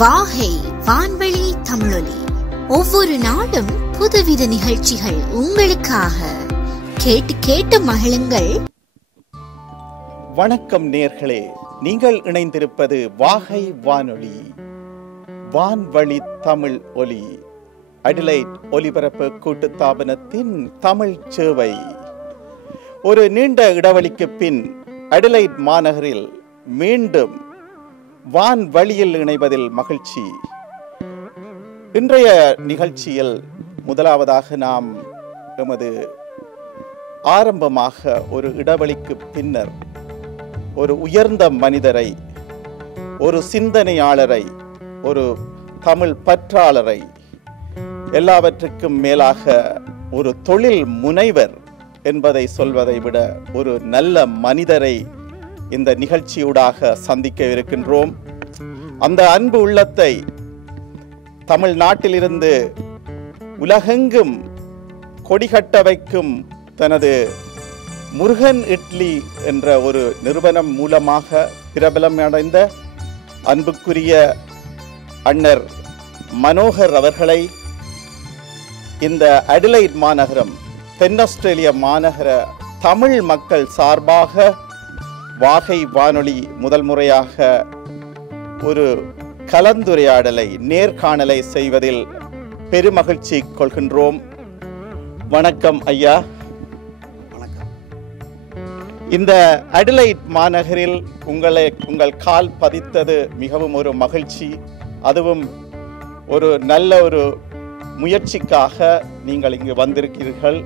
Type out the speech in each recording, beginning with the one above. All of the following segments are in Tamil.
வாகை வான்வழி தமிழொலி. ஒவ்வொரு நாளும் புதுவித நிகழ்ச்சிகள் உங்களுக்காக. கேட்டு கேட்டு மகிழுங்கள். வணக்கம் நேர்களே, நீங்கள் இணைந்திருப்பது வாகை வானொலி, வான்வழி தமிழ் ஒலி, அடிலைட் ஒலிபரப்பு கூட்டுத்தாபனத்தின் தமிழ் சேவை. ஒரு நீண்ட இடைவெளிக்கு பின் அடிலைட் மாநகரில் மீண்டும் வான் வழியில் இணைவதில் மகிழ்ச்சி. இன்றைய நிகழ்ச்சியில் முதலாவதாக நாம் எமது ஆரம்பமாக ஒரு இடைவெளிக்கு பின்னர் ஒரு உயர்ந்த மனிதரை, ஒரு சிந்தனையாளரை, ஒரு தமிழ் பற்றாளரை, எல்லாவற்றுக்கும் மேலாக ஒரு தொழில் முனைவர் என்பதை சொல்வதை விட ஒரு நல்ல மனிதரை இந்த நிகழ்ச்சியூடாக சந்திக்க இருக்கின்றோம். அந்த அன்பு உள்ளத்தை தமிழ்நாட்டிலிருந்து உலகெங்கும் கொடிகட்ட வைக்கும் தனது முருகன் இட்லி என்ற ஒரு நிறுவனம் மூலமாக பிரபலமடைந்த அன்புக்குரிய அண்ணர் மனோகர் அவர்களை இந்த அடிலைட் மாநகரம், தென் ஆஸ்திரேலிய மாநகர தமிழ் மக்கள் சார்பாக வாகை வானொலி முதல் முறையாக ஒரு கலந்துரையாடலை, நேர்காணலை செய்வதில் பெருமகிழ்ச்சி கொள்கின்றோம். வணக்கம் ஐயா. வணக்கம். இந்த அடிலைட் மாநகரில் உங்கள் கால் பதித்தது மிகவும் ஒரு மகிழ்ச்சி. அதுவும் ஒரு நல்ல ஒரு முயற்சிக்காக நீங்கள் இங்கு வந்திருக்கிறீர்கள்.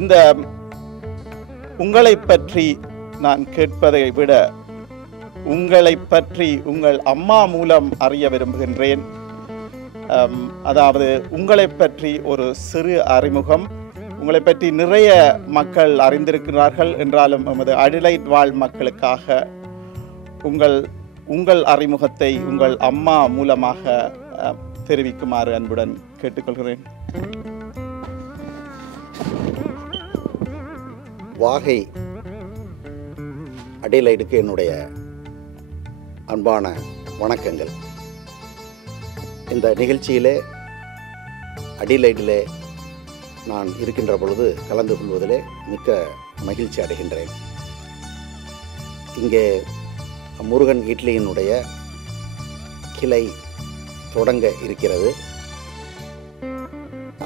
இந்த உங்களை பற்றி நான் கேட்பதை விட உங்களை பற்றி உங்கள் அம்மா மூலம் அறிய விரும்புகின்றேன். அதாவது உங்களை பற்றி ஒரு சிறு அறிமுகம். உங்களை பற்றி நிறைய மக்கள் அறிந்திருக்கிறார்கள் என்றாலும் எமது அடிலைட் வாழ் மக்களுக்காக உங்கள் அறிமுகத்தை உங்கள் அம்மா மூலமாக தெரிவிக்குமாறு அன்புடன் கேட்டுக்கொள்கிறேன். வாகை அடிலைடுக்கு என்னுடைய அன்பான வணக்கங்கள். இந்த நிகழ்ச்சியிலே அடிலைடிலே நான் இருக்கின்ற பொழுது கலந்து கொள்வதிலே மிக்க மகிழ்ச்சி அடைகின்றேன். இங்கே முருகன் இட்லியினுடைய கிளை தொடங்க இருக்கிறது.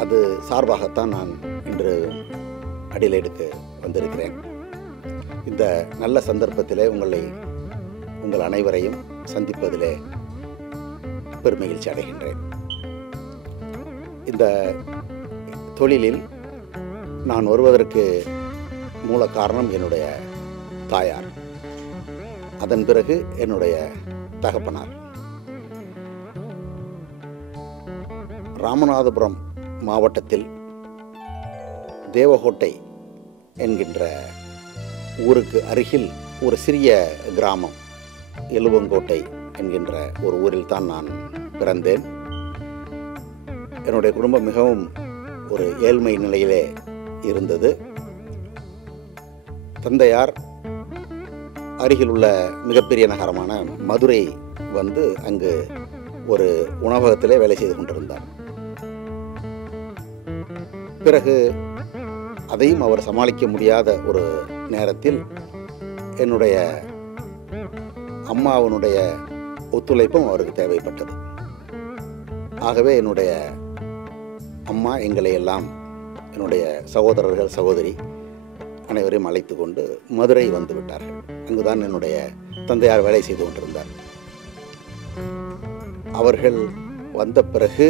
அது சார்பாகத்தான் நான் இன்று அடிலைடுக்கு வந்திருக்கிறேன். இந்த நல்ல சந்தர்ப்பத்திலே உங்கள் அனைவரையும் சந்திப்பதிலே பெருமகிழ்ச்சி அடைகின்றேன். இந்த தொழிலில் நான் வருவதற்கு மூல காரணம் என்னுடைய தாயார், அதன் பிறகு என்னுடைய தகப்பனார். ராமநாதபுரம் மாவட்டத்தில் தேவகோட்டை என்கின்ற ஊருக்கு அருகில் ஒரு சிறிய கிராமம் எழுவங்கோட்டை என்கின்ற ஒரு ஊரில் தான் நான் பிறந்தேன். என்னுடைய குடும்பம் மிகவும் ஒரு ஏழ்மை நிலையிலே இருந்தது. தந்தையார் அருகில் உள்ள மிகப்பெரிய நகரமான மதுரை வந்து அங்கு ஒரு உணவகத்திலே வேலை செய்து கொண்டிருந்தார். பிறகு அதையும் அவர் சமாளிக்க முடியாத ஒரு நேரத்தில் என்னுடைய அம்மாவனுடைய ஒத்துழைப்பும் அவருக்கு தேவைப்பட்டது. ஆகவே என்னுடைய அம்மா எங்களை எல்லாம், என்னுடைய சகோதரர்கள் சகோதரி அனைவரையும் அழைத்து கொண்டு மதுரை வந்து விட்டார்கள். அங்குதான் என்னுடைய தந்தையார் வேலை செய்து கொண்டிருந்தார். அவர்கள் வந்த பிறகு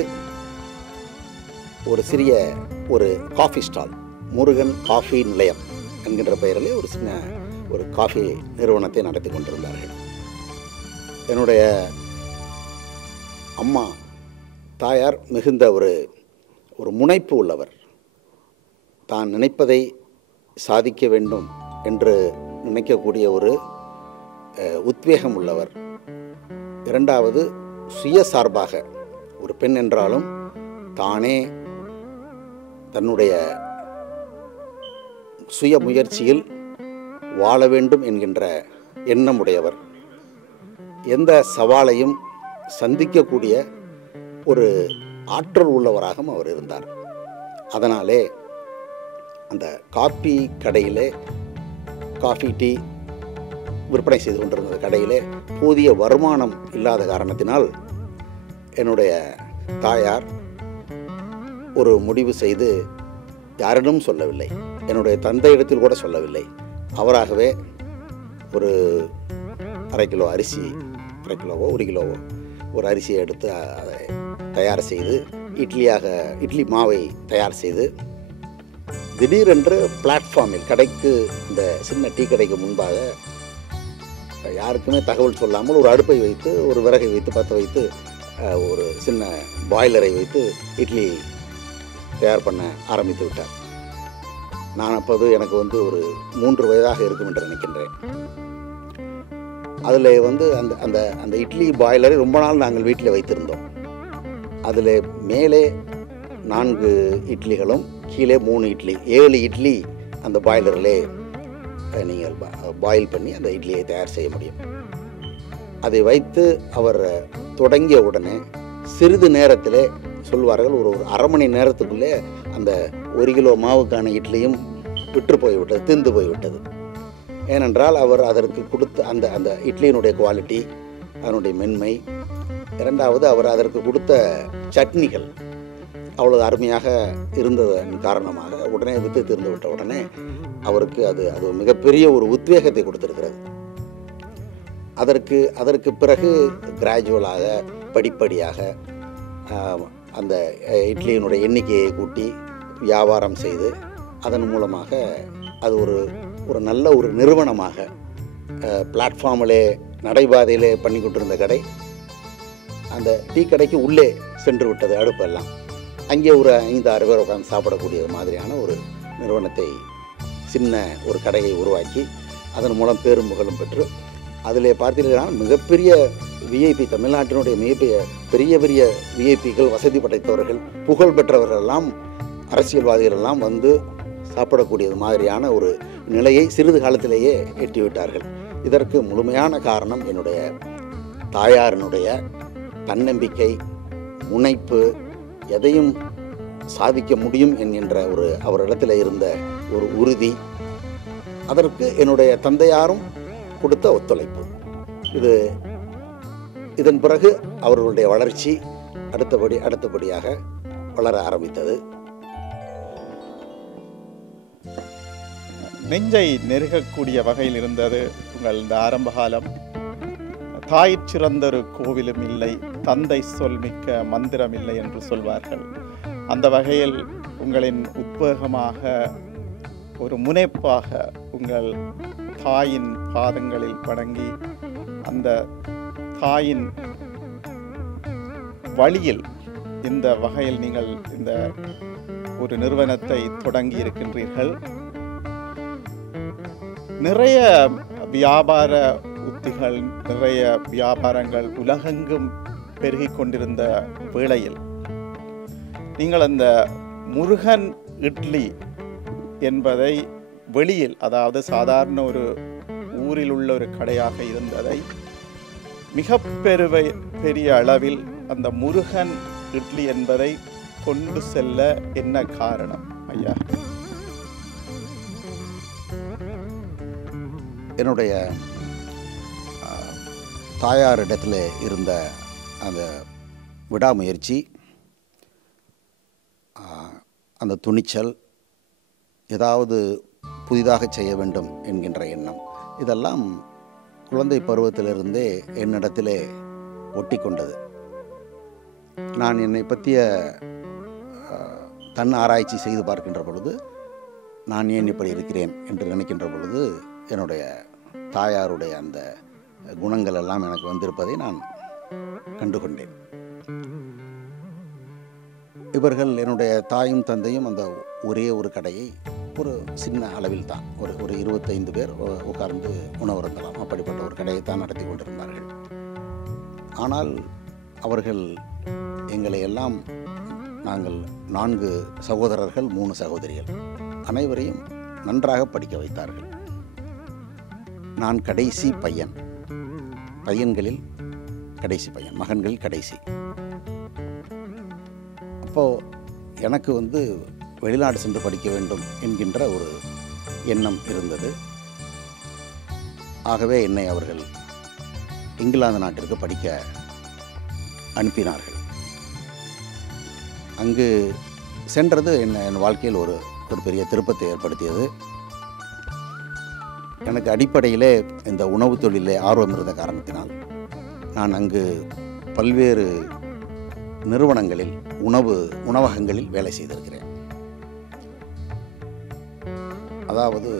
ஒரு சிறிய ஒரு காஃபி ஸ்டால், முருகன் காஃபி நிலையம் என்கின்ற பெயரிலே ஒரு சின்ன ஒரு காஃபி நிறுவனத்தை நடத்தி கொண்டிருந்தார்கள். என்னுடைய அம்மா தாயார் மிகுந்த ஒரு முனைப்பு உள்ளவர். தான் நினைப்பதை சாதிக்க வேண்டும் என்று நினைக்கக்கூடிய ஒரு உத்வேகம் உள்ளவர். இரண்டாவது, சுயசார்பாக ஒரு பெண் என்றாலும் தானே தன்னுடைய சுய முயற்சியில் வாழ வேண்டும் என்கின்ற எண்ணம் உடையவர். எந்த சவாலையும் சந்திக்கக்கூடிய ஒரு ஆற்றல் உள்ளவராகவும் அவர் இருந்தார். அதனாலே அந்த காபி கடையிலே காஃபி டீ விற்பனை செய்து கொண்டிருந்த கடையிலே போதிய வருமானம் இல்லாத காரணத்தினால் என்னுடைய தாயார் ஒரு முடிவு செய்து, யாரிடம் சொல்லவில்லை, என்னுடைய தந்தையிடத்தில் கூட சொல்லவில்லை, அவராகவே ஒரு 1/2 கிலோ அரிசி, 1/2 கிலோவோ 1 கிலோவோ ஒரு அரிசியை எடுத்து அதை தயார் செய்து இட்லி மாவை தயார் செய்து திடீரென்று பிளாட்ஃபார்மில் கடைக்கு, இந்த சின்ன டீ கடைக்கு முன்பாக யாருக்குமே தகவல் சொல்லாமல் ஒரு அடுப்பை வைத்து, ஒரு விறகை வைத்து பற்ற வைத்து, ஒரு சின்ன பாய்லரை வைத்து இட்லி தயார் பண்ண ஆரம்பித்து விட்டார். நான் அப்போது எனக்கு ஒரு 3 வயதாக இருக்கும் என்று நினைக்கின்றேன். அதில் அந்த அந்த அந்த இட்லி பாய்லரை ரொம்ப நாள் நாங்கள் வீட்டில் வைத்திருந்தோம். அதில் மேலே 4 இட்லிகளும் கீழே 3 இட்லி, 7 இட்லி அந்த பாய்லரிலே நீங்கள் பாயில் பண்ணி அந்த இட்லியை தயார் செய்ய முடியும். அதை வைத்து அவர் தொடங்கிய உடனே சிறிது நேரத்திலே சொல்வார்கள், ஒரு 1/2 மணி நேரத்துக்குள்ளே அந்த 1 கிலோ மாவுக்கான இட்லியும் விற்று போய்விட்டது, தீர்ந்து போய்விட்டது. ஏனென்றால் அவர் அதற்கு கொடுத்த அந்த அந்த இட்லியினுடைய குவாலிட்டி, அதனுடைய மென்மை, இரண்டாவது அவர் அதற்கு கொடுத்த சட்னிகள் அவ்வளவு அருமையாக இருந்ததன் காரணமாக உடனே விற்று தீர்ந்து விட்ட உடனே அவருக்கு அது மிகப்பெரிய ஒரு உத்வேகத்தை கொடுத்திருக்கிறது. அதற்கு பிறகு கிராஜுவலாக படிப்படியாக அந்த இட்லியினுடைய எண்ணிக்கையை கூட்டி வியாபாரம் செய்து அதன் மூலமாக அது ஒரு நல்ல ஒரு நிறுவனமாக பிளாட்ஃபார்மிலே நடைபாதையிலே பண்ணி கொண்டிருந்த கடை அந்த டீ கடைக்கு உள்ளே சென்று விட்டது. அடுப்பெல்லாம் அங்கே ஒரு 5-6 பேர் உட்காந்து சாப்பிடக்கூடிய மாதிரியான ஒரு நிறுவனத்தை, சின்ன ஒரு கடையை உருவாக்கி அதன் மூலம் பேரும் புகழும் பெற்று அதிலே பார்த்தீங்கன்னா மிகப்பெரிய விஐபி, தமிழ்நாட்டினுடைய பெரிய பெரிய விஐபிகள், வசதி படைத்தவர்கள், புகழ் பெற்றவர்கள் எல்லாம், அரசியல்வாதிகள் எல்லாம் வந்து சாப்பிடக்கூடியது மாதிரியான ஒரு நிலையை சிறிது காலத்திலேயே எட்டிவிட்டார்கள். இதற்கு முழுமையான காரணம் என்னுடைய தாயாரினுடைய தன்னம்பிக்கை, முனைப்பு, எதையும் சாதிக்க முடியும் என்கின்ற அவரிடத்தில் இருந்த ஒரு உறுதி, அதற்கு என்னுடைய தந்தையாரும் கொடுத்த ஒத்துழைப்பு. இதன் பிறகு அவர்களுடைய வளர்ச்சி அடுத்தபடியாக வளர ஆரம்பித்தது. நெஞ்சை நெருகக்கூடிய வகையில் இருந்தது உங்கள் இந்த ஆரம்ப காலம். தாய் சிறந்தொரு கோவிலும் இல்லை, தந்தை சொல் மிக்க மந்திரம் இல்லை என்று சொல்வார்கள். அந்த வகையில் உங்களின் உத்வேகமாக, ஒரு முனைப்பாக உங்கள் தாயின் பாதங்களில் வணங்கி அந்த தாயின் வழியில் இந்த வகையில் நீங்கள் இந்த ஒரு நிறுவனத்தை தொடங்கி இருக்கின்றீர்கள். நிறைய வியாபார உத்திகள், நிறைய வியாபாரங்கள் உலகெங்கும் பெருகிக் கொண்டிருந்த வேளையில் நீங்கள் அந்த முருகன் இட்லி என்பதை வெளியில், அதாவது சாதாரண ஒரு ஊரில் உள்ள ஒரு கடையாக இருந்ததை மிக பெரிய அளவில் அந்த முருகன் இட்லி என்பதை கொண்டு செல்ல என்ன காரணம் ஐயா? என்னுடைய தாயாரிடத்தில் இருந்த அந்த விடாமுயற்சி, அந்த துணிச்சல், ஏதாவது புதிதாக செய்ய வேண்டும் என்கின்ற எண்ணம், இதெல்லாம் குழந்தை பருவத்திலிருந்தே என்னிடத்திலே ஒட்டி கொண்டது. நான் என்னை பற்றிய தன் ஆராய்ச்சி செய்து பார்க்கின்ற பொழுது, நான் ஏன் இப்படி இருக்கிறேன் என்று நினைக்கின்ற பொழுது, என்னுடைய தாயாருடைய அந்த குணங்கள் எல்லாம் எனக்கு வந்திருப்பதை நான் கண்டுகொண்டேன். இவர்கள், என்னுடைய தாயும் தந்தையும் அந்த ஒரே ஒரு கடையை ஒரு சின்ன அளவில் தான், ஒரு 25 பேர் உட்கார்ந்து உணவருந்தலாம், அப்படிப்பட்ட ஒரு கடையை தான் நடத்தி கொண்டிருந்தார்கள். ஆனால் அவர்கள் எங்களை எல்லாம், நாங்கள் 4 சகோதரர்கள் 3 சகோதரிகள், அனைவரையும் நன்றாக படிக்க வைத்தார்கள். நான் கடைசி பையன்களில் கடைசி பையன், மகன்கள் கடைசி. அப்போது எனக்கு வெளிநாடு சென்று படிக்க வேண்டும் என்கின்ற ஒரு எண்ணம் இருந்தது. ஆகவே என்னை அவர்கள் இங்கிலாந்து நாட்டிற்கு படிக்க அனுப்பினார்கள். அங்கு சென்றது என் வாழ்க்கையில் ஒரு பெரிய திருப்பத்தை ஏற்படுத்தியது. எனக்கு அடிப்படையிலே இந்த உணவு தொழிலே ஆர்வம் இருந்த காரணத்தினால் நான் அங்கு பல்வேறு நிறுவனங்களில் உணவகங்களில் வேலை செய்திருக்கிறேன். அதாவது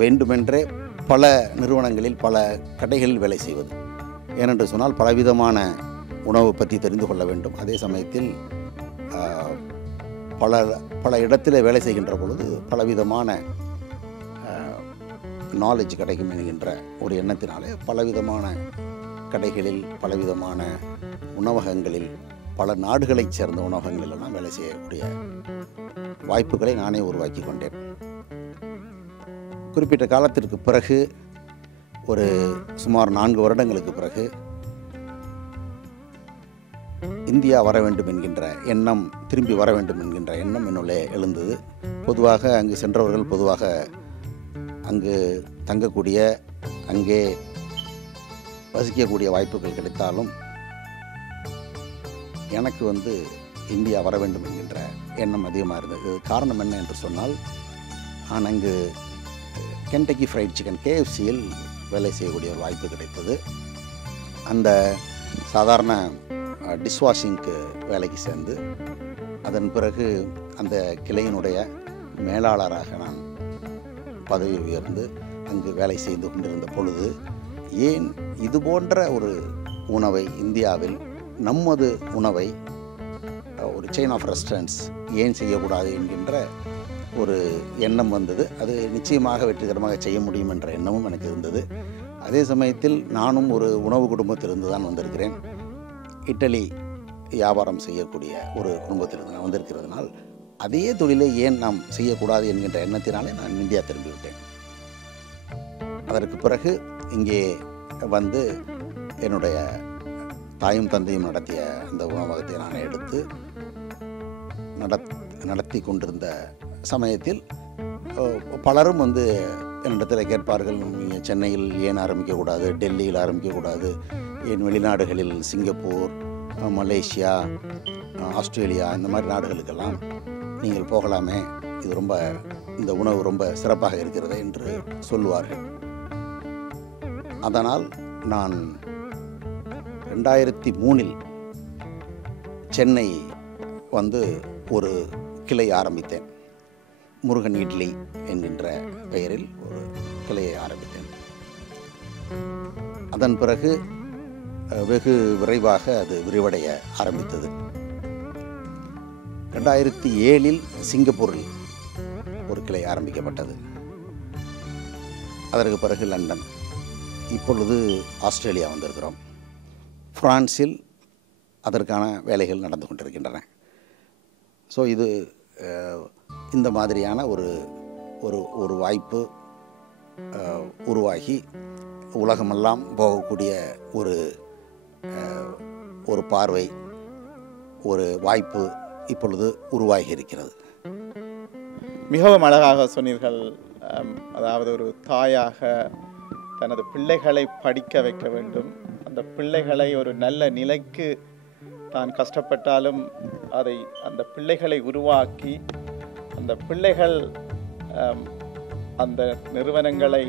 வேண்டுமென்றே பல நிறுவனங்களில் பல கடைகளில் வேலை செய்வது. ஏனென்று சொன்னால் பலவிதமான உணவு பற்றி தெரிந்து கொள்ள வேண்டும். அதே சமயத்தில் பல இடத்திலே வேலை செய்கின்ற பொழுது பலவிதமான நாலேஜ் கிடைக்கும் என்கின்ற ஒரு எண்ணத்தினாலே பலவிதமான கடைகளில் பலவிதமான உணவகங்களில் பல நாடுகளைச் சேர்ந்த உணவகங்களெல்லாம் வேலை செய்யக்கூடிய வாய்ப்புகளை நானே உருவாக்கி கொண்டேன். குறிப்பிட்ட காலத்திற்கு பிறகு ஒரு சுமார் 4 வருடங்களுக்கு பிறகு இந்தியா வர வேண்டும் என்கின்ற எண்ணம், திரும்பி வர வேண்டும் என்கின்ற எண்ணம் என்னுள்ளே எழுந்தது. பொதுவாக அங்கு சென்றவர்கள் பொதுவாக அங்கு தங்கக்கூடிய, அங்கே வசிக்கக்கூடிய வாய்ப்புகள் கிடைத்தாலும் எனக்கு இந்தியா வர வேண்டும் என்கின்ற எண்ணம் அதிகமாக இருந்தது. காரணம் என்ன என்று சொன்னால், நான் அங்கு கென்டக்கி ஃப்ரைட் சிக்கன் KFCயில் வேலை செய்யக்கூடிய ஒரு வாய்ப்பு கிடைத்தது. அந்த சாதாரண டிஷ்வாஷிங்க்கு வேலைக்கு சேர்ந்து அதன் பிறகு அந்த கிளையினுடைய மேலாளராக நான் பதவி உயர்ந்து அங்கு வேலை செய்து கொண்டிருந்த பொழுது, ஏன் இது போன்ற ஒரு உணவை இந்தியாவில், நமது உணவை ஒரு செயின் ஆஃப் ரெஸ்டாரண்ட்ஸ் ஏன் செய்யக்கூடாது என்கின்ற ஒரு எண்ணம் வந்தது. அது நிச்சயமாக வெற்றிகரமாக செய்ய முடியும் என்ற எண்ணமும் எனக்கு இருந்தது. அதே சமயத்தில் நானும் ஒரு உணவு குடும்பத்திலிருந்து தான் வந்திருக்கிறேன். இட்டலி வியாபாரம் செய்யக்கூடிய ஒரு குடும்பத்திலிருந்து நான் வந்திருக்கிறதுனால் அதே தொழிலை ஏன் நாம் செய்யக்கூடாது என்கின்ற எண்ணத்தினாலே நான் இந்தியா திரும்பிவிட்டேன். அதற்கு பிறகு இங்கே என்னுடைய தாயும் தந்தையும் நடத்திய அந்த உணவகத்தை நான் எடுத்து நடத்தி கொண்டிருந்த சமயத்தில் பலரும் என்னிடத்தில் கேட்பார்கள், நீங்கள் சென்னையில் ஏன் ஆரம்பிக்கக்கூடாது, டெல்லியில் ஆரம்பிக்கக்கூடாது, ஏன் வெளிநாடுகளில் சிங்கப்பூர், மலேசியா, ஆஸ்திரேலியா இந்த மாதிரி நாடுகளுக்கெல்லாம் நீங்கள் போகலாமே, இது இந்த உணவு ரொம்ப சிறப்பாக இருக்கிறது என்று சொல்லுவார்கள். அதனால் நான் 2003 சென்னை ஒரு கிளை ஆரம்பித்தேன். முருகன் இட்லி என்கின்ற பெயரில் ஒரு கிளையை ஆரம்பித்தேன். அதன் பிறகு வெகு விரைவாக அது விரிவடைய ஆரம்பித்தது. 2007 சிங்கப்பூரில் ஒரு கிளை ஆரம்பிக்கப்பட்டது. அதற்கு பிறகு லண்டன், இப்பொழுது ஆஸ்திரேலியா வந்திருக்கிறோம். பிரான்சில் அதற்கான வேலைகள் நடந்து கொண்டிருக்கின்றன. ஸோ இது இந்த மாதிரியான ஒரு வாய்ப்பு உருவாகி உலகமெல்லாம் போகக்கூடிய ஒரு பார்வை, ஒரு வாய்ப்பு இப்பொழுது உருவாகி இருக்கிறது. மிகவும் அழகாக சொன்னீர்கள். அதாவது ஒரு தாயாக தனது பிள்ளைகளை படிக்க வைக்க வேண்டும், அந்த பிள்ளைகளை ஒரு நல்ல நிலைக்கு தான் கஷ்டப்பட்டாலும் அந்த பிள்ளைகளை உருவாக்கி அந்த பிள்ளைகள் அந்த நிறுவனங்களை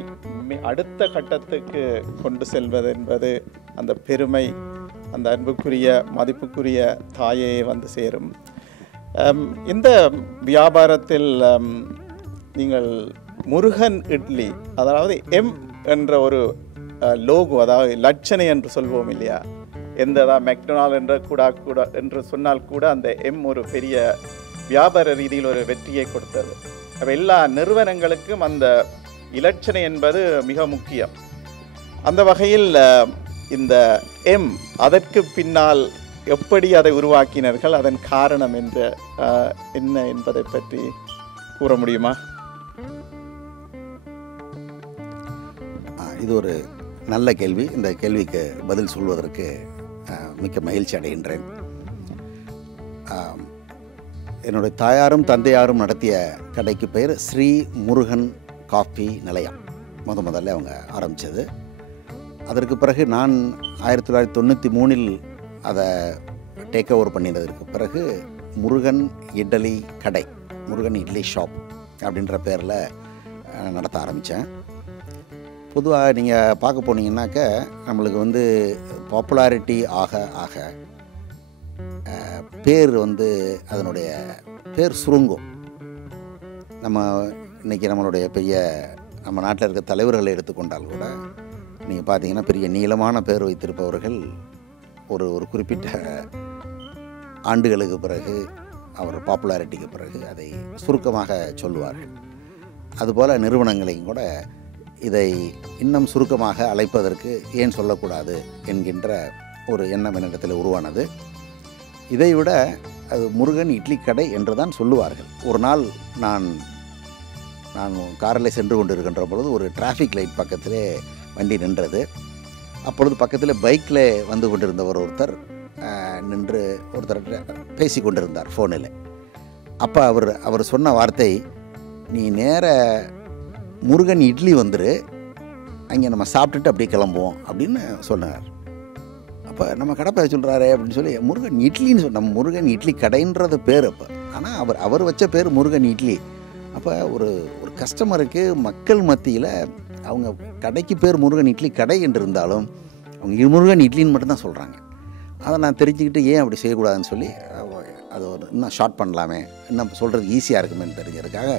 அடுத்த கட்டத்துக்கு கொண்டு செல்வது என்பது அந்த பெருமை அந்த அன்புக்குரிய மதிப்புக்குரிய தாயே சேரும். இந்த வியாபாரத்தில் நீங்கள் முருகன் இட்லி, அதாவது எம் என்ற ஒரு லோகோ, அதாவது லட்சணை என்று சொல்வோம் இல்லையா, மெக்டொனால்ட் என்ற கூட என்று சொன்னால் கூட அந்த எம் ஒரு பெரிய வியாபார ரீதியில் ஒரு வெற்றியை கொடுத்தது. எல்லா நிறுவனங்களுக்கும் அந்த இலட்சணை என்பது மிக முக்கியம். அந்த வகையில் இந்த எம், அதற்கு பின்னால் எப்படி அதை உருவாக்கினார்கள், அதன் காரணம் என்ன என்பதை பற்றி கூற முடியுமா? இது ஒரு நல்ல கேள்வி. இந்த கேள்விக்கு பதில் சொல்வதற்கு மிக்க மகிழ்ச்சி அடைகின்றேன். என்னுடைய தாயாரும் தந்தையாரும் நடத்திய கடைக்கு பெயர் ஸ்ரீ முருகன் காஃபி நிலையம். முதல்ல அவங்க ஆரம்பித்தது. அதற்கு பிறகு நான் 1993 அதை டேக் ஓவர் பண்ணினதற்கு பிறகு முருகன் இட்லி கடை, முருகன் இட்லி ஷாப் அப்படின்ற பேரில் நடத்த ஆரம்பித்தேன். பொதுவாக நீங்கள் பார்க்க போனீங்கன்னாக்க நம்மளுக்கு வந்து பாப்புலாரிட்டி ஆக ஆக பேர் வந்து அதனுடைய பேர் சுருங்கும். நம்ம இன்றைக்கி நம்மளுடைய பெரிய நம்ம நாட்டில் இருக்க தலைவர்களை எடுத்துக்கொண்டால் கூட நீங்கள் பார்த்தீங்கன்னா பெரிய நீளமான பேர் வைத்திருப்பவர்கள் ஒரு குறிப்பிட்ட ஆண்டுகளுக்கு பிறகு அவர் பாப்புலாரிட்டிக்கு பிறகு அதை சுருக்கமாக சொல்லுவார்கள். அதுபோல் நிறுவனங்களையும் கூட இதை இன்னும் சுருக்கமாக அழைப்பதற்கு ஏன் சொல்லக்கூடாது என்கின்ற ஒரு எண்ணம் என்னிடத்தில் உருவானது. இதைவிட அது முருகன் இட்லி கடை என்று தான் சொல்லுவார்கள். ஒரு நாள் நான் காரில் சென்று கொண்டு இருக்கின்ற பொழுது ஒரு டிராஃபிக் லைட் பக்கத்திலே வண்டி நின்றது. அப்பொழுது பக்கத்தில் பைக்கில் வந்து கொண்டிருந்தவர் ஒருத்தர் நின்று ஒருத்தர் பேசி கொண்டிருந்தார் ஃபோனில். அப்போ அவர் சொன்ன வார்த்தை, நீ நேர முருகன் இட்லி வந்துரு, அங்கே நம்ம சாப்பிட்டுட்டு அப்படியே கிளம்புவோம் அப்படின்னு சொன்னார். அப்போ நம்ம கடை பேர் சொல்கிறாரே அப்படின்னு சொல்லி முருகன் இட்லின்னு நம்ம முருகன் இட்லி கடைன்றது பேர். அப்போ ஆனால் அவர் வச்ச பேர் முருகன் இட்லி. அப்போ ஒரு கஸ்டமருக்கு மக்கள் மத்தியில் அவங்க கடைக்கு பேர் முருகன் இட்லி கடை என்று இருந்தாலும் அவங்க முருகன் இட்லின்னு மட்டும்தான் சொல்கிறாங்க. அதை நான் தெரிஞ்சுக்கிட்டு ஏன் அப்படி செய்யக்கூடாதுன்னு சொல்லி அது ஒரு இன்னும் ஷார்ட் பண்ணலாமே, இன்னும் சொல்கிறது ஈஸியாக இருக்குமேன்னு தெரிஞ்சதுக்காக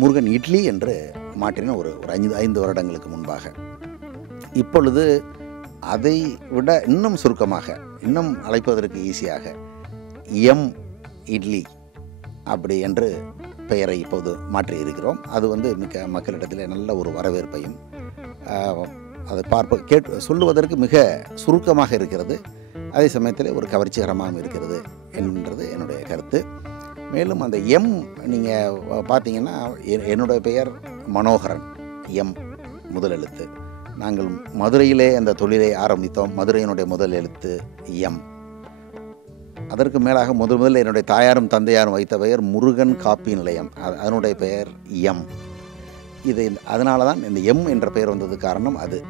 முருகன் இட்லி என்று மாற்றினேன் ஒரு 5 வருடங்களுக்கு முன்பாக. இப்பொழுது அதை விட இன்னும் சுருக்கமாக, இன்னும் அழைப்பதற்கு ஈஸியாக எம் இட்லி அப்படி என்று பெயரை இப்போது மாற்றி இருக்கிறோம். அது வந்து மிக மக்களிடத்தில் நல்ல ஒரு வரவேற்பையும் அதை சொல்லுவதற்கு மிக சுருக்கமாக இருக்கிறது, அதே சமயத்தில் ஒரு கவர்ச்சிகரமாகவும் இருக்கிறது என்கிறது என்னுடைய கருத்து. மேலும் அந்த எம் நீங்கள் பார்த்தீங்கன்னா என்னுடைய பெயர் மனோகரன், எம் முதல் எழுத்து. நாங்கள் மதுரையிலே அந்த தொழிலை ஆரம்பித்தோம். மதுரையினுடைய முதல் எழுத்து எம். அதற்கு மேலாக முதலில் என்னுடைய தாயாரும் தந்தையாரும் வைத்த பெயர் முருகன் காப்பி நிலையம், அதனுடைய பெயர் எம். அதனால தான் இந்த எம் என்ற பெயர் வந்தது காரணம் அது.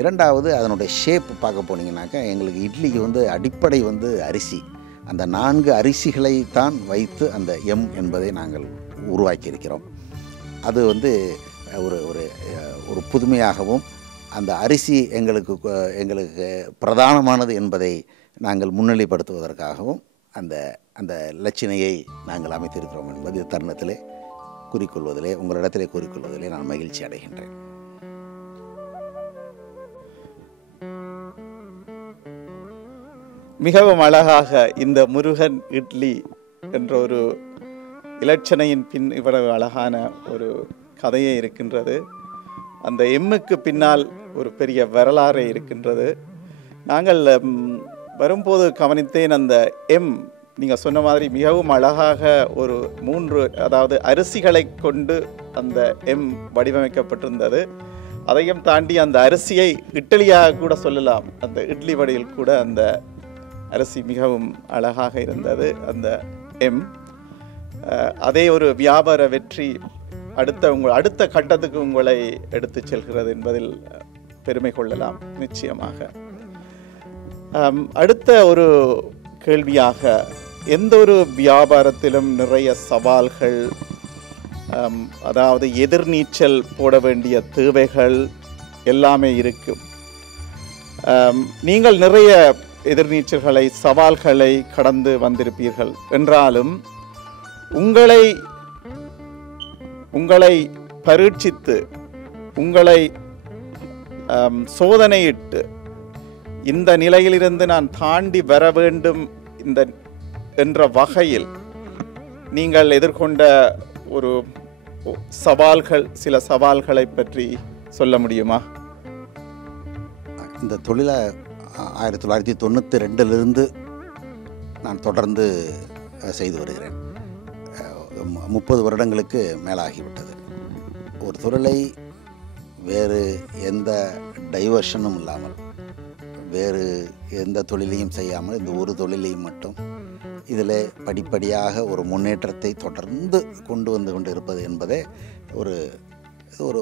இரண்டாவது அதனுடைய ஷேப் பார்க்க போனீங்கன்னாக்கா எங்களுக்கு இட்லிக்கு வந்து அடிப்படை வந்து அரிசி. அந்த 4 அரிசிகளை தான் வைத்து அந்த எம் என்பதை நாங்கள் உருவாக்கியிருக்கிறோம். அது வந்து ஒரு புதுமையாகவும் அந்த அரிசி எங்களுக்கு பிரதானமானது என்பதை நாங்கள் முன்னிலைப்படுத்துவதற்காகவும் அந்த இலச்சினையை நாங்கள் அமைத்திருக்கிறோம் என்பது தருணத்திலே உங்களிடத்திலே கூறிக்கொள்வதிலே நான் மகிழ்ச்சி அடைகின்றேன். மிகவும் அழகாக இந்த முருகன் இட்லி என்ற ஒரு இலட்சணையின் பின் இவ்வளவு அழகான ஒரு கதையே இருக்கின்றது. அந்த எம்முக்கு பின்னால் ஒரு பெரிய வரலாறு இருக்கின்றது. நாங்கள் வரும்போது கவனித்தேன், அந்த எம் நீங்கள் சொன்ன மாதிரி மிகவும் அழகாக ஒரு 3 அதாவது அரிசிகளை கொண்டு அந்த எம் வடிவமைக்கப்பட்டிருந்தது. அதையும் தாண்டி அந்த அரிசியை இட்லியாக கூட சொல்லலாம். அந்த இட்லி வடிவில் கூட அந்த அரிசி மிகவும் அழகாக இருந்தது அந்த எம். அதே ஒரு வியாபார வெற்றி அடுத்த கட்டத்துக்கு உங்களை எடுத்து செல்கிறது என்பதில் பெருமை கொள்ளலாம் நிச்சயமாக. அடுத்த ஒரு கேள்வியாக, எந்த ஒரு வியாபாரத்திலும் நிறைய சவால்கள், அதாவது எதிர்நீச்சல் போட வேண்டிய தேவைகள் எல்லாமே இருக்கும். நீங்கள் நிறைய எதிர்நீச்சல்களை சவால்களை கடந்து வந்திருப்பீர்கள் என்றாலும் உங்களை பரீட்சித்து உங்களை சோதனையிட்டு இந்த நிலையிலிருந்து நான் தாண்டி வர வேண்டும் என்ற வகையில் நீங்கள் எதிர்கொண்ட ஒரு சில சவால்களை பற்றி சொல்ல முடியுமா? இந்த தொழிலை 1992 நான் தொடர்ந்து செய்து வருகிறேன். 30 வருடங்களுக்கு மேலாகிவிட்டது. ஒரு தொழிலை வேறு எந்த டைவர்ஷனும் இல்லாமல், வேறு எந்த தொழிலையும் செய்யாமல் இந்த ஒரு தொழிலையும் மட்டும் இதில் படிப்படியாக ஒரு முன்னேற்றத்தை தொடர்ந்து கொண்டு வந்து கொண்டு இருப்பது என்பதே ஒரு ஒரு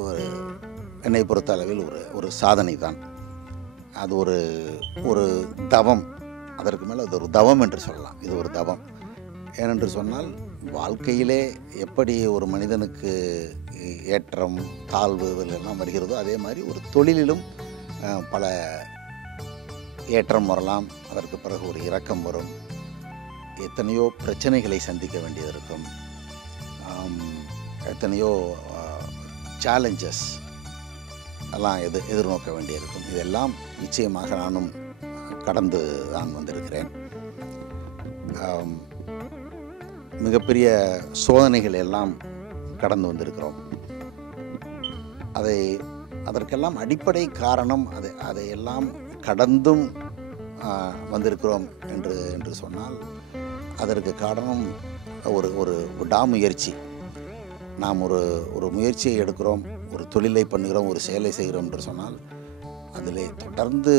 என்னை பொறுத்த அளவில் ஒரு சாதனை தான். அது ஒரு தவம். அதற்கு மேலே அது ஒரு தவம் என்று சொல்லலாம். இது ஒரு தவம். ஏனென்று சொன்னால், வாழ்க்கையிலே எப்படி ஒரு மனிதனுக்கு ஏற்றம் தாழ்வு எல்லாம் வருகிறதோ அதே மாதிரி ஒரு தொழிலிலும் பல ஏற்றம் வரலாம். அதற்கு பிறகு ஒரு இரக்கம் வரும். எத்தனையோ பிரச்சனைகளை சந்திக்க வேண்டியது இருக்கும். எத்தனையோ சேலஞ்சஸ் எல்லாம் எதிர்நோக்க வேண்டியிருக்கும். இதெல்லாம் நிச்சயமாக நானும் கடந்து தான் வந்திருக்கிறேன். மிகப்பெரிய சோதனைகள் எல்லாம் கடந்து வந்திருக்கிறோம். அதற்கெல்லாம் அடிப்படை காரணம் அதையெல்லாம் கடந்தும் வந்திருக்கிறோம் என்று சொன்னால், அதற்கு காரணம் ஒரு விடாமுயற்சி. நாம் ஒரு முயற்சியை எடுக்கிறோம், ஒரு தொழிலை பண்ணுகிறோம், ஒரு செயலை செய்கிறோம் என்று சொன்னால், அதில் தொடர்ந்து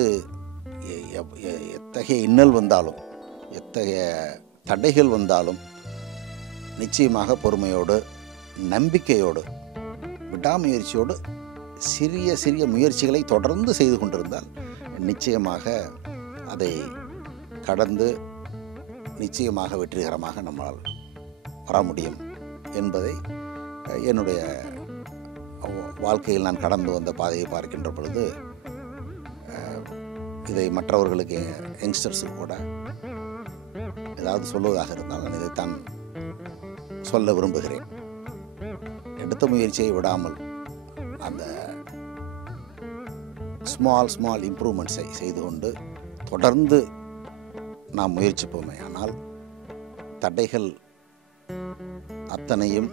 எத்தகைய இன்னல் வந்தாலும், எத்தகைய தடைகள் வந்தாலும் நிச்சயமாக பொறுமையோடு, நம்பிக்கையோடு, விடாமுயற்சியோடு சிறிய சிறிய முயற்சிகளை தொடர்ந்து செய்து கொண்டிருந்தால் நிச்சயமாக அதை கடந்து நிச்சயமாக வெற்றிகரமாக நம்மால் வர முடியும் என்பதை என்னுடைய வாழ்க்கையில் நான் கடந்து வந்த பாதையை பார்க்கின்ற பொழுது இதை மற்றவர்களுக்கு, யங்ஸ்டர்ஸுக்கு கூட ஏதாவது சொல்லுவதாக இருந்தால் நான் இதைத்தான் சொல்ல விரும்புகிறேன். எடுத்த முயற்சியை விடாமல் அந்த ஸ்மால் இம்ப்ரூவ்மெண்ட்ஸை செய்து கொண்டு தொடர்ந்து நாம் முயற்சிப்போமே ஆனால் தடைகள் அத்தனையும்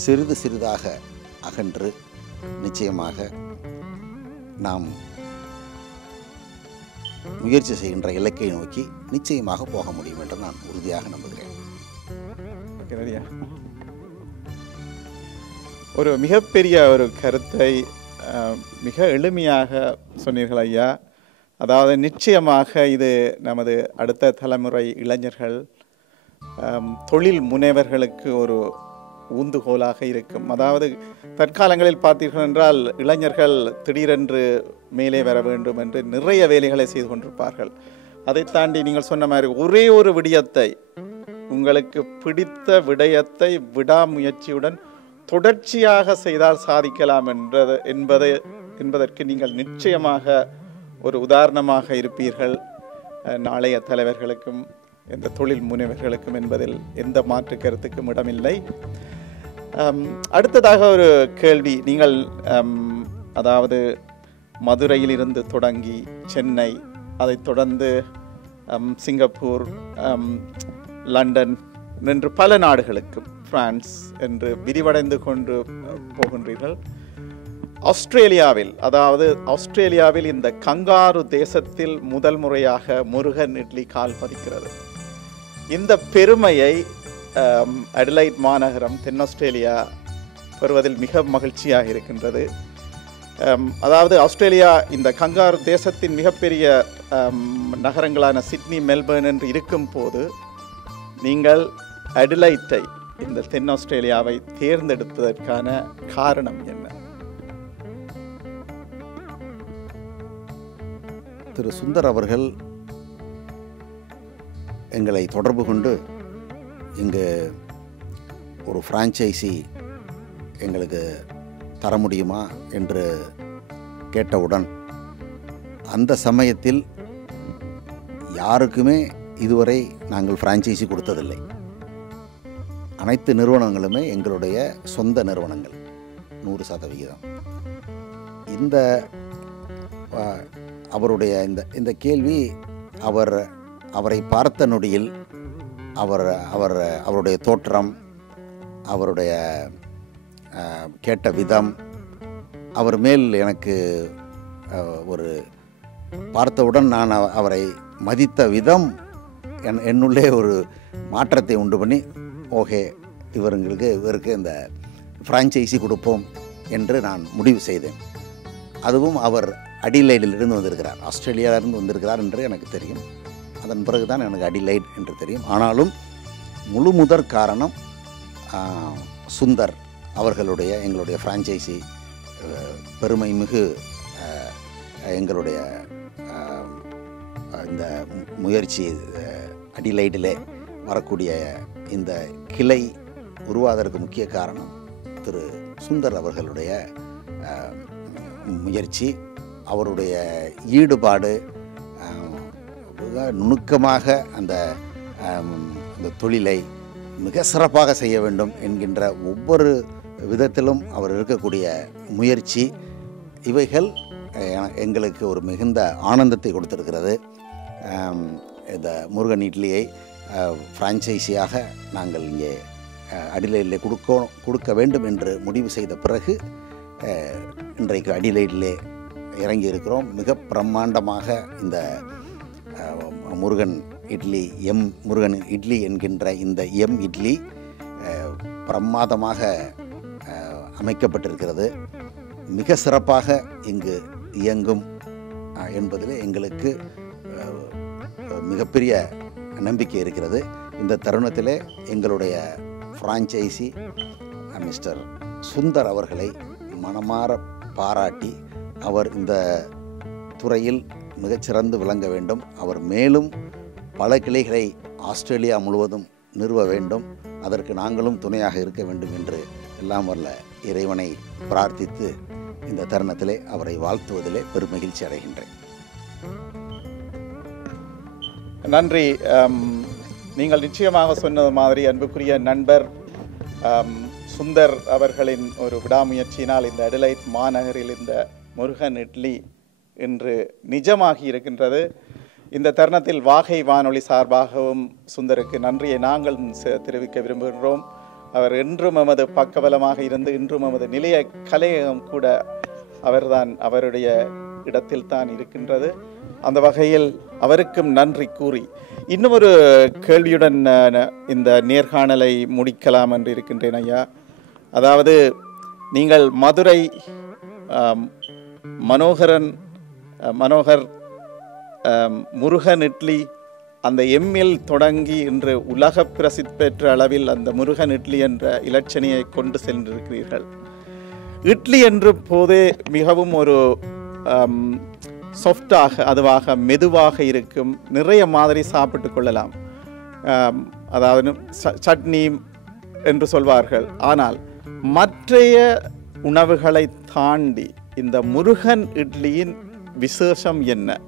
சிறிது சிறிதாக அகன்று நிச்சயமாக நாம் முயற்சி செய்கின்ற இலக்கை நோக்கி நிச்சயமாக போக முடியும் என்று நான் உறுதியாக நம்புகிறேன். ஒரு மிகப்பெரிய ஒரு கருத்தை மிக எளிமையாக சொன்னீர்கள் ஐயா. அதாவது நிச்சயமாக இது நமது அடுத்த தலைமுறை இளைஞர்கள், தொழில் முனைவர்களுக்கு ஒரு ஊந்துகோலாக இருக்கும். அதாவது தற்காலங்களில் பார்த்தீர்கள் என்றால் இளைஞர்கள் திடீரென்று மேலே வர வேண்டும் என்று நிறைய வேலைகளை செய்து கொண்டிருப்பார்கள். அதை தாண்டி நீங்கள் சொன்ன மாதிரி ஒரே ஒரு விடயத்தை, உங்களுக்கு பிடித்த விடயத்தை விடாமுயற்சியுடன் தொடர்ச்சியாக செய்தால் சாதிக்கலாம் என்பதற்கு நீங்கள் நிச்சயமாக ஒரு உதாரணமாக இருப்பீர்கள் நாளைய தலைவர்களுக்கும் இந்த தொழில் முனைவர்களுக்கும் என்பதில் எந்த மாற்று கருத்துக்கும் இடமில்லை. அடுத்ததாக ஒரு கேள்வி. நீங்கள் அதாவது மதுரையில் இருந்து தொடங்கி சென்னை, அதைத் தொடர்ந்து சிங்கப்பூர், லண்டன் என்று பல நாடுகளுக்கும், பிரான்ஸ் என்று விரிவடைந்து கொண்டு போகின்றீர்கள். ஆஸ்திரேலியாவில் இந்த கங்காரு தேசத்தில் முதல் முறையாக முருகன் இட்லி கால் பதிக்கிறது. இந்த பெருமையை அடிலைட் மாநகரம், தென் ஆஸ்திரேலியா பெறுவதில் மிக மகிழ்ச்சியாக இருக்கின்றது. அதாவது ஆஸ்திரேலியா இந்த கங்காரு தேசத்தின் மிகப்பெரிய நகரங்களான சிட்னி, மெல்பர்ன் என்று இருக்கும் போது நீங்கள் அடிலைட்டை, இந்த தென் ஆஸ்திரேலியாவை தேர்ந்தெடுப்பதற்கான காரணம் என்ன? திரு சுந்தர் அவர்கள் எங்களை தொடர்பு கொண்டு இங்கு ஒரு ஃப்ரான்ச்சைசி எங்களுக்கு தர முடியுமா என்று கேட்டவுடன், அந்த சமயத்தில் யாருக்குமே இதுவரை நாங்கள் ஃப்ரான்ச்சைசி கொடுத்ததில்லை. அனைத்து நிறுவனங்களுமே எங்களுடைய சொந்த நிறுவனங்கள் 100%. இந்த அவருடைய இந்த கேள்வி அவரை பார்த்த நொடியில் அவருடைய தோற்றம், அவருடைய கேட்ட விதம், அவர் மேல் எனக்கு ஒரு பார்த்தவுடன் நான் அவரை மதித்த விதம் என்னுள்ளே ஒரு மாற்றத்தை உண்டு பண்ணி, ஓகே இவருக்கு இந்த ஃப்ரான்ச்சைசி கொடுப்போம் என்று நான் முடிவு செய்தேன். அதுவும் அவர் அடிலைடிலிருந்து வந்திருக்கிறார், ஆஸ்திரேலியாவிலிருந்து வந்திருக்கிறார் என்று எனக்கு தெரியும். அதன் பிறகு தான் எனக்கு அடிலைட் என்று தெரியும். ஆனாலும் முழு முதற் காரணம் சுந்தர் அவர்களுடைய எங்களுடைய ஃப்ரான்ச்சைசி பெருமை மிகு எங்களுடைய இந்த முயற்சி அடிலைடிலே வரக்கூடிய இந்த கிளை உருவாவதற்கு முக்கிய காரணம் திரு சுந்தர் அவர்களுடைய முயற்சி, அவருடைய ஈடுபாடு, நுணுக்கமாக அந்த தொழிலை மிக சிறப்பாக செய்ய வேண்டும் என்கின்ற ஒவ்வொரு விதத்திலும் அவர் இருக்கக்கூடிய முயற்சி, இவைகள் எங்களுக்கு ஒரு மிகுந்த ஆனந்தத்தை கொடுத்திருக்கிறது. இந்த முருகன் இட்லியை ஃப்ரான்ச்சைஸியாக நாங்கள் இங்கே அடிலைடிலே கொடுக்க வேண்டும் என்று முடிவு செய்த பிறகு இன்றைக்கு அடிலைடிலே இறங்கி இருக்கிறோம். மிக பிரம்மாண்டமாக இந்த முருகன் இட்லி என்கின்ற இந்த இட்லி பிரமாதமாக அமைக்கப்பட்டிருக்கிறது. மிக சிறப்பாக இங்கு இயங்கும் என்பதில் எங்களுக்கு மிகப்பெரிய நம்பிக்கை இருக்கிறது. இந்த தருணத்திலே எங்களுடைய ஃப்ரான்ச்சைசி மிஸ்டர் சுந்தர் அவர்களை மனமாற பாராட்டி, அவர் இந்த துறையில் மிகச்சிறந்து விளங்க வேண்டும், அவர் மேலும் பல கிளைகளை ஆஸ்திரேலியா முழுவதும் நிறுவ வேண்டும், அதற்கு நாங்களும் துணையாக இருக்க வேண்டும் என்று எல்லாம் வல்ல இறைவனை பிரார்த்தித்து இந்த தருணத்திலே அவரை வாழ்த்துவதிலே பெருமகிழ்ச்சி அடைகின்றேன். நன்றி. நீங்கள் நிச்சயமாக சொன்னது மாதிரி அன்புக்குரிய நண்பர் சுந்தர் அவர்களின் ஒரு விடாமுயற்சியினால் இந்த அடிலைட் மாநகரில் இந்த முருகன் இட்லி இன்று நிஜமாகி இருக்கின்றது. இந்த தருணத்தில் வாகை வானொலி சார்பாகவும் சுந்தருக்கு நன்றியை நாங்கள் தெரிவிக்க விரும்புகின்றோம். அவர் என்றும் எமது பக்கபலமாக இருந்து இன்றும் எமது நிலைய கலையகம் கூட அவர்தான் அவருடைய இடத்தில் தான் இருக்கின்றது. அந்த வகையில் அவருக்கும் நன்றி கூறி இன்னும் ஒரு கேள்வியுடன் இந்த நேர்காணலை முடிக்கலாம் என்று இருக்கின்றேன் ஐயா. அதாவது நீங்கள் மதுரை மனோகர் முருகன் இட்லி அந்த எம்மில் தொடங்கி இன்று உலக பிரசித்தி பெற்ற அளவில் அந்த முருகன் இட்லி என்ற இலட்சணையை கொண்டு சென்றிருக்கிறீர்கள். இட்லி என்று போதே மிகவும் ஒரு சாஃப்டாக, அதுவாக மெதுவாக இருக்கும், நிறைய மாதிரி சாப்பிட்டு கொள்ளலாம். அதாவது சட்னி என்று சொல்வார்கள். ஆனால் மற்றைய உணவுகளை தாண்டி இந்த முருகன் இட்லியின் விசேஷம் என்ன?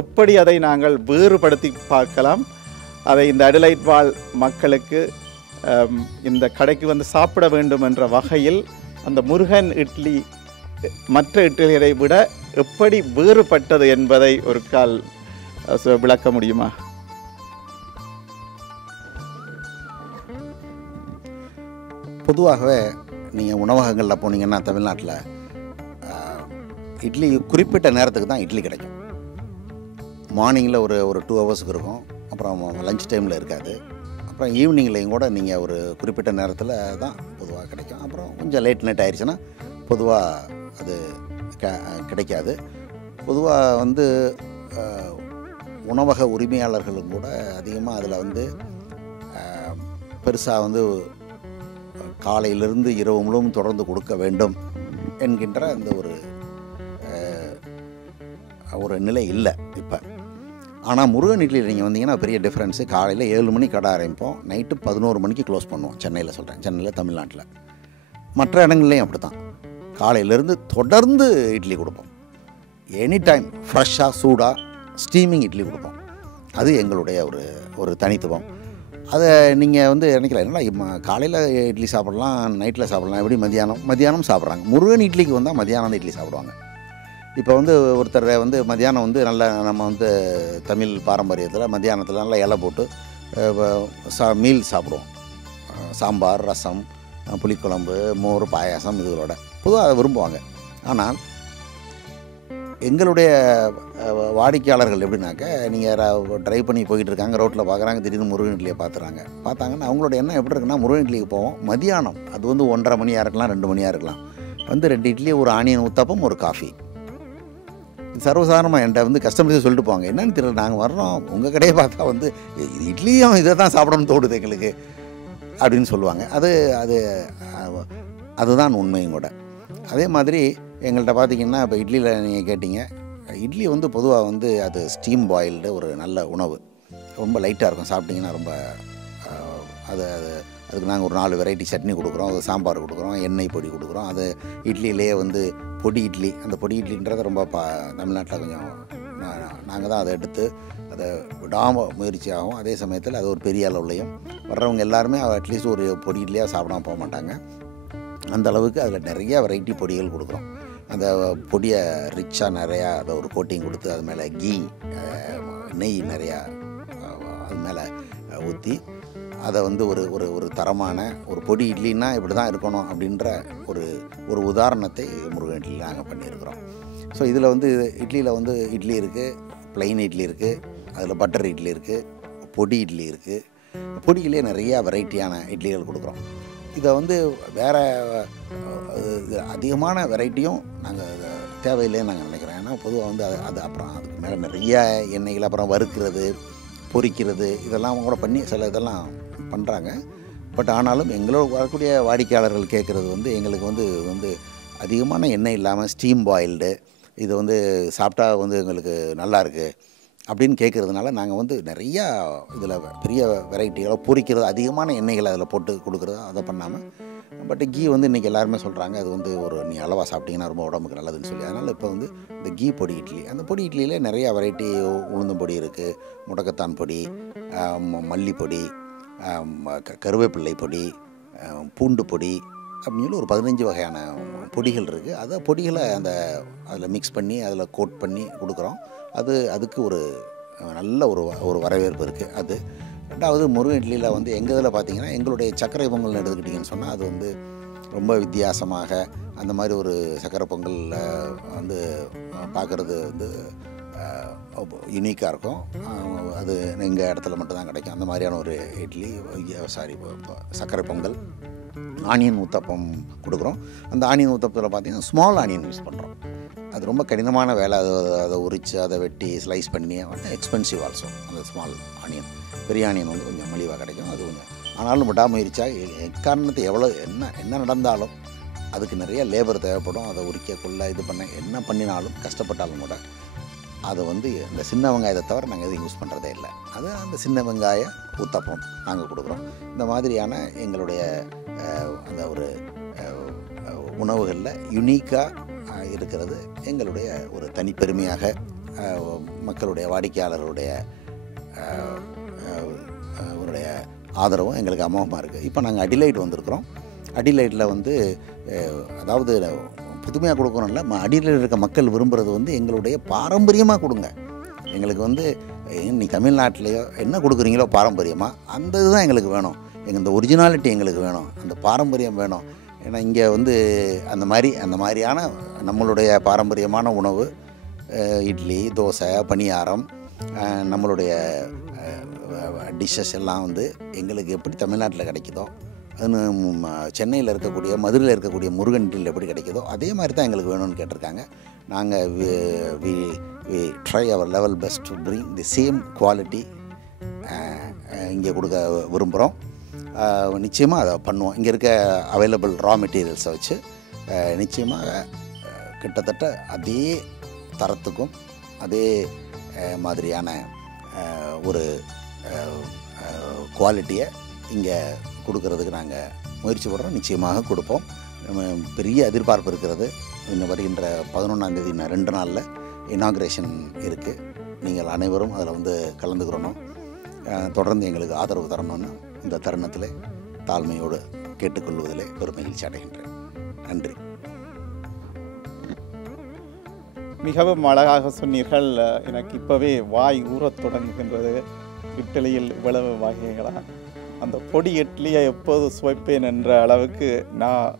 எப்படி அதை நாங்கள் வேறுபடுத்தி பார்க்கலாம்? அதை இந்த அடிலைட் வாழ் மக்களுக்கு இந்த கடைக்கு வந்து சாப்பிட வேண்டும் என்ற வகையில் அந்த முருகன் இட்லி மற்ற இட்லிகளை விட எப்படி வேறுபட்டது என்பதை ஒரு கால் விளக்க முடியுமா? பொதுவாகவே நீங்கள் உணவகங்களில் போனீங்கன்னா தமிழ்நாட்டில் இட்லி குறிப்பிட்ட நேரத்துக்கு தான் இட்லி கிடைக்கும். மார்னிங்கில் ஒரு 2 ஹவர்ஸுக்கு இருக்கும், அப்புறம் லஞ்ச் டைமில் இருக்காது, அப்புறம் ஈவினிங்லேயும் கூட நீங்கள் ஒரு குறிப்பிட்ட நேரத்தில் தான் பொதுவாக கிடைக்கும். அப்புறம் கொஞ்சம் லேட் நைட் ஆயிடுச்சுன்னா பொதுவாக அது கிடைக்காது. பொதுவாக வந்து உணவக உரிமையாளர்களும் கூட அதிகமாக அதில் வந்து பெருசாக வந்து காலையிலிருந்து இரவு முழுவதும் தொடர்ந்து கொடுக்க வேண்டும் என்கின்ற அந்த ஒரு நிலை இல்லை இப்போ. ஆனால் முருகன் இட்லியில் நீங்கள் வந்தீங்கன்னா பெரிய டிஃப்ரென்ஸு. காலையில் 7 மணிக்கு கடை ஆரம்பிப்போம், நைட்டு 11 மணிக்கு க்ளோஸ் பண்ணுவோம். சென்னையில் சொல்கிறேன், சென்னையில், தமிழ்நாட்டில். மற்ற இடங்கள்லேயும் அப்படி தான். காலையிலேருந்து தொடர்ந்து இட்லி கொடுப்போம். எனி டைம் ஃப்ரெஷ்ஷாக சூடாக ஸ்டீமிங் இட்லி கொடுப்போம். அது எங்களுடைய ஒரு தனித்துவம். அதை நீங்கள் வந்து நினைக்கலாம், என்னடா காலையில் இட்லி சாப்பிட்லாம், நைட்டில் சாப்பிட்லாம், எப்படி மத்தியானம் சாப்பிட்றாங்க. முருகன் இட்லிக்கு வந்தால் மத்தியானம் இட்லி சாப்பிடுவாங்க. இப்போ வந்து ஒருத்தர் வந்து மத்தியானம் வந்து நல்ல நம்ம வந்து தமிழ் பாரம்பரியத்தில் மத்தியானத்தில் நல்லா இலை போட்டு மீல் சாப்பிடுவோம். சாம்பார், ரசம், புளிக்குழம்பு, மோர், பாயாசம் இதுகளோட பொதுவாக அதை விரும்புவாங்க. ஆனால் எங்களுடைய வாடிக்கையாளர்கள் எப்படின்னாக்க, நீங்கள் ட்ரைவ் பண்ணி போய்கிட்டு இருக்காங்க, ரோட்டில் பார்க்குறாங்க, திடீர்னு முருகன் இட்லியை பார்த்தாங்கன்னா அவங்களோட எண்ணம் எப்படி இருக்குன்னா, முருகன் இட்லிக்கு போவோம் மதியானம். அது வந்து 1:30 மணியாக இருக்கலாம், 2 மணியாக இருக்கலாம். வந்து 2 இட்லி, ஒரு ஆனியன் ஊத்தாப்பம், ஒரு காஃபி. சர்வசாதாரணமாக என்கிட்ட வந்து கஸ்டமர்ஸே சொல்லிட்டு போவாங்க, என்னன்னு தெரியல, நாங்கள் வர்றோம் உங்கள் கடையை பார்த்தா வந்து இட்லியும் இதை தான் சாப்பிடணும்னு தோடுது எங்களுக்கு அப்படின்னு சொல்லுவாங்க. அதுதான் உண்மையும் கூட. அதே மாதிரி எங்கள்கிட்ட பார்த்திங்கன்னா இப்போ இட்லியில் நீங்கள் கேட்டிங்க, இட்லி வந்து பொதுவாக வந்து அது ஸ்டீம் பாயில்டு ஒரு நல்ல உணவு, ரொம்ப லைட்டாக இருக்கும், சாப்பிட்டிங்கன்னா ரொம்ப அதுக்கு நாங்கள் ஒரு 4 வெரைட்டி சட்னி கொடுக்குறோம், அது சாம்பார் கொடுக்குறோம், எண்ணெய் பொடி கொடுக்குறோம். அது இட்லியிலே வந்து பொடி இட்லி, அந்த பொடி இட்லின்றது ரொம்ப தமிழ்நாட்டில் கொஞ்சம் நாங்கள் தான் அதை எடுத்து அதை விடாமல் முயற்சி ஆகும். அதே சமயத்தில் அது ஒரு பெரிய அளவுலையும் வர்றவங்க எல்லாருமே அட்லீஸ்ட் ஒரு பொடி இட்லியாக சாப்பிடாம போக மாட்டாங்க. அந்த அளவுக்கு அதில் நிறைய வெரைட்டி பொடிகள் கொடுக்குறோம். அந்த பொடியை ரிச்சாக நிறையா அதை ஒரு கோட்டிங் கொடுத்து அது மேலே கீ நெய் நிறையா அது மேலே ஊற்றி அதை வந்து ஒரு தரமான ஒரு பொடி இட்லின்னா இப்படி தான் இருக்கணும் அப்படின்ற ஒரு உதாரணத்தை முருகன் இட்லியில் நாங்கள் பண்ணியிருக்கிறோம். ஸோ இதில் வந்து இட்லியில் வந்து இட்லி இருக்குது, ப்ளைன் இட்லி இருக்குது, அதில் பட்டர் இட்லி இருக்குது, பொடி இட்லி இருக்குது. பொடியிலே நிறையா வெரைட்டியான இட்லிகள் கொடுக்குறோம். இதை வந்து வேறு அதிகமான வெரைட்டியும் நாங்கள் தேவையில்லைன்னு நாங்கள் நினைக்கிறோம். ஏன்னா பொதுவாக வந்து அது அப்புறம் அதுக்கு மேலே நிறையா எண்ணெய்கள் அப்புறம் வறுக்கிறது, பொரிக்கிறது இதெல்லாம் கூட பண்ணி சில இதெல்லாம் பண்ணுறாங்க. பட் ஆனாலும் எங்களோட வரக்கூடிய வாடிக்கையாளர்கள் கேட்குறது வந்து எங்களுக்கு வந்து அதிகமான எண்ணெய் இல்லாமல் ஸ்டீம் பாயில்டு இது வந்து சாப்பிட்டா வந்து எங்களுக்கு நல்லாயிருக்கு அப்படின்னு கேட்குறதுனால நாங்கள் வந்து நிறையா இதில் பெரிய வெரைட்டிகளை பொரிக்கிறது, அதிகமான எண்ணெய்களை அதில் போட்டு கொடுக்குறது அதை பண்ணாமல். பட் கீ வந்து இன்றைக்கி எல்லாருமே சொல்கிறாங்க அது வந்து நீ அளவாக சாப்பிட்டிங்கன்னா ரொம்ப உடம்புக்கு நல்லதுன்னு சொல்லி. அதனால் இப்போ வந்து இந்த கீ பொடி இட்லி, அந்த பொடி இட்லியிலே நிறையா வெரைட்டி உளுந்தம் பொடி இருக்குது, முடக்கத்தான் பொடி, மல்லிப்பொடி, கருவேப்பிள்ளை பொடி, பூண்டு பொடி அப்படின்னு சொல்லி ஒரு 15 வகையான பொடிகள் இருக்குது. அதை பொடிகளை அதில் மிக்ஸ் பண்ணி அதில் கோட் பண்ணி கொடுக்குறோம். அதுக்கு ஒரு நல்ல ஒரு வரவேற்பு இருக்குது. அது ரெண்டாவது முருகன் இட்லியில் வந்து எங்கள் இதில் பார்த்திங்கன்னா எங்களுடைய சர்க்கரை பொங்கல் எடுத்துக்கிட்டிங்கன்னு சொன்னால் அது வந்து ரொம்ப வித்தியாசமாக அந்த மாதிரி ஒரு சர்க்கரை பொங்கல் வந்து பார்க்குறது வந்து யூனிக்காக இருக்கும். அது எங்கள் இடத்துல மட்டும்தான் கிடைக்கும். அந்த மாதிரியான ஒரு இட்லி சர்க்கரை பொங்கல். ஆனியன் ஊத்தப்பம் கொடுக்குறோம். அந்த ஆனியன் ஊத்தப்பத்தில் பார்த்திங்கன்னா ஸ்மால் ஆனியன் யூஸ் பண்ணுறோம். அது ரொம்ப கடினமான வேலை, அதை உரித்து அதை வெட்டி ஸ்லைஸ் பண்ணி எக்ஸ்பென்சிவ் ஆல்சோ. அந்த ஸ்மால் ஆனியன், பெரிய ஆனியன் வந்து கொஞ்சம் மலிவாக கிடைக்கும். அது கொஞ்சம் ஆனாலும் விடாமுயற்சியா எக்காரணத்தை என்ன நடந்தாலும் அதுக்கு நிறைய லேபர் தேவைப்படும். அதை உரிக்கக்குள்ள இது பண்ண என்ன பண்ணினாலும் கஷ்டப்பட்டாலும் கூட அதை வந்து இந்த சின்ன வெங்காயத்தை தவிர நாங்கள் எதுவும் யூஸ் பண்ணுறதே இல்லை. அது அந்த சின்ன வெங்காய ஊத்தப்பம் நாங்கள் கொடுக்குறோம். இந்த மாதிரியான எங்களுடைய அந்த ஒரு உணவுகளில் யுனிக்காக இருக்கிறது எங்களுடைய ஒரு தனிப்பெருமையாக மக்களுடைய வாடிக்கையாளருடைய ஆதரவும் எங்களுக்கு அமோகமாக இருக்குது. இப்போ நாங்கள் அடிலைட் வந்திருக்கிறோம். அடிலைட்டில் வந்து அதாவது புதுமையாக கொடுக்கணும்ல, அடிலைட் இருக்க மக்கள் விரும்புகிறது வந்து எங்களுடைய பாரம்பரியமாக கொடுங்க. எங்களுக்கு வந்து நீ தமிழ்நாட்டிலையோ என்ன கொடுக்குறீங்களோ பாரம்பரியமாக அந்த இதுதான் எங்களுக்கு வேணும். இந்த ஒரிஜினாலிட்டி எங்களுக்கு வேணும், அந்த பாரம்பரியம் வேணும். ஏன்னா இங்கே வந்து அந்த மாதிரியான நம்மளுடைய பாரம்பரியமான உணவு இட்லி, தோசை, பணியாரம், நம்மளுடைய டிஷ்ஷஸ் எல்லாம் வந்து எங்களுக்கு எப்படி தமிழ்நாட்டில் கிடைக்குதோ, அது சென்னையில் இருக்கக்கூடிய மதுரையில் இருக்கக்கூடிய முருகன் இட்லியில் எப்படி கிடைக்குதோ அதே மாதிரி தான் எங்களுக்கு வேணும்னு கேட்டிருக்காங்க. நாங்கள் we try our level best to bring the same quality இங்கே கொடுக்க விரும்புகிறோம். நிச்சயமாக அதை பண்ணுவோம். இங்கே இருக்க அவைலபிள் ரா மெட்டீரியல்ஸை வச்சு நிச்சயமாக கிட்டத்தட்ட அதே தரத்துக்கும் அதே மாதிரியான ஒரு குவாலிட்டியை இங்கே கொடுக்கறதுக்கு நாங்கள் முயற்சி பண்ணுறோம். நிச்சயமாக கொடுப்போம். பெரிய எதிர்பார்ப்பு இருக்கிறது. இன்னும் வருகின்ற 11ஆம் தேதி 2 நாளில் இனாக்ரேஷன் இருக்குது. நீங்கள் அனைவரும் அதில் வந்து கலந்துக்கிறணும். தொடர்ந்து எங்களுக்கு ஆதரவு தரணும்னு இந்த தருணத்தில் தாழ்மையோடு கேட்டுக்கொள்வதிலே ஒரு மகிழ்ச்சி அடைகின்றேன். நன்றி. மிகவும் அழகாக சொன்னீர்கள். எனக்கு இப்போவே வாய் ஊறத் தொடங்குகின்றது. இட்லியில் இவ்வளவு வகைகளா? அந்த பொடி இட்லியை எப்போது சுவைப்பேன் என்ற அளவுக்கு நான்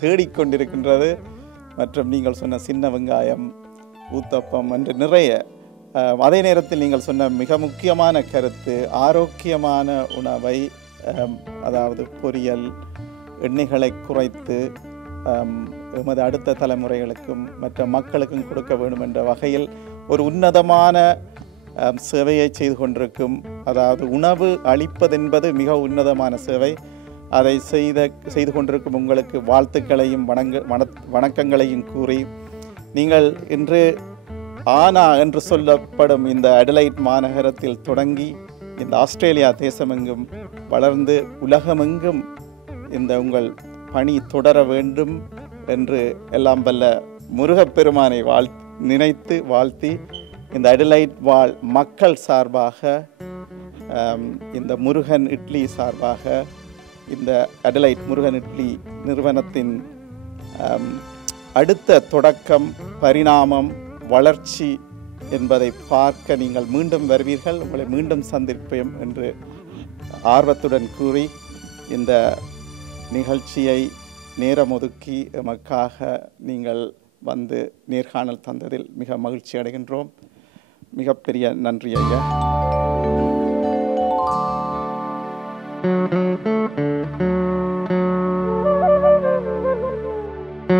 தேடிக்கொண்டிருக்கின்றது. மற்றும் நீங்கள் சொன்ன சின்ன வெங்காயம், ஊத்தப்பம் என்று நிறைய, அதே நேரத்தில் நீங்கள் சொன்ன மிக முக்கியமான கருத்து ஆரோக்கியமான உணவை, அதாவது பொரியல், எண்ணெய்களை குறைத்து எமது அடுத்த தலைமுறைகளுக்கும் மற்ற மக்களுக்கும் கொடுக்க வேண்டும் என்ற வகையில் ஒரு உன்னதமான சேவையை செய்து கொண்டிருக்கும், அதாவது உணவு அளிப்பதென்பது மிக உன்னதமான சேவை. அதை செய்து கொண்டிருக்கும் உங்களுக்கு வாழ்த்துக்களையும் வணக்கங்களையும் கூறி, நீங்கள் இன்று ஆனா என்று சொல்லப்படும் இந்த அடலைட் மாநகரத்தில் தொடங்கி இந்த ஆஸ்திரேலியா தேசமெங்கும் வளர்ந்து உலகமெங்கும் இந்த உங்கள் பணி தொடர வேண்டும் என்று எல்லாம் வல்ல முருகப்பெருமானை நினைத்து வாழ்த்தி, இந்த அடலைட் வாழ் மக்கள் சார்பாக, இந்த முருகன் இட்லி சார்பாக, இந்த அடலைட் முருகன் இட்லி நிறுவனத்தின் அடுத்த தொடக்கம், பரிணாமம், வளர்ச்சி என்பதை பார்க்க நீங்கள் மீண்டும் வருவீர்கள், உங்களை மீண்டும் சந்திப்பேன் என்று ஆர்வத்துடன் கூறி, இந்த நிகழ்ச்சியை நேரம் ஒதுக்கி எமக்காக நீங்கள் வந்து நேர்காணல் தந்ததில் மிக மகிழ்ச்சி அடைகின்றோம். மிகப்பெரிய நன்றி ஐயா.